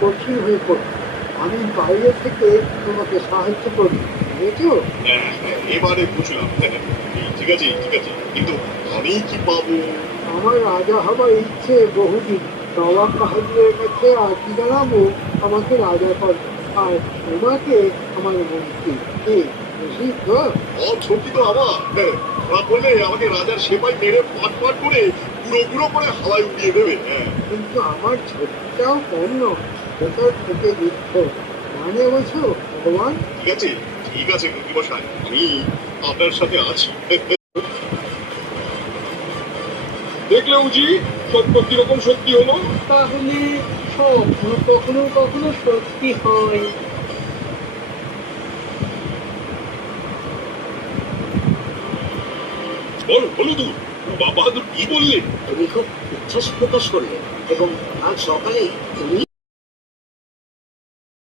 কঠিন হয়ে পড়বে। আমি বাইরে থেকে তোমাকে সাহায্য করি, বুঝেছো? হ্যাঁ হ্যাঁ, এবারে বুঝলাম। হ্যাঁ, ঠিক আছে ঠিক আছে, কিন্তু আমি কি পাবো? আমার রাজা হবার ইচ্ছে বহুদিন। নবাব বাহাদুরের কাছে আর্জি জানাবো আমাকে রাজা করবে, আর তোমাকে আমার মন্ত্রী। কি খুশি তো? ছুটি তো আমার। হ্যাঁ, ওরা বললে আমাকে রাজার সেপাই মেরে পাট পাট করে গুঁড়ো গুঁড়ো করে হাওয়ায় উড়িয়ে দেবে। হ্যাঁ, কিন্তু আমার ছোটটাও কম নয়, ভেতর থেকে যুদ্ধ। মানে বলছো ভগবান? ঠিক আছে ঠিক আছে মন্ত্রী মশাই, আমি আপনার সাথে আছি। দেখলে উজি সত্য কিরকম সত্যি হলো। তাহলে স্বপ্ন কখনো কখনো সত্যি হয়। বল হলুদু, বাবাদুর কি বললেন? তুমি খুব উচ্ছ্বাস প্রকাশ করলে এবং আজ সকালেই তুমি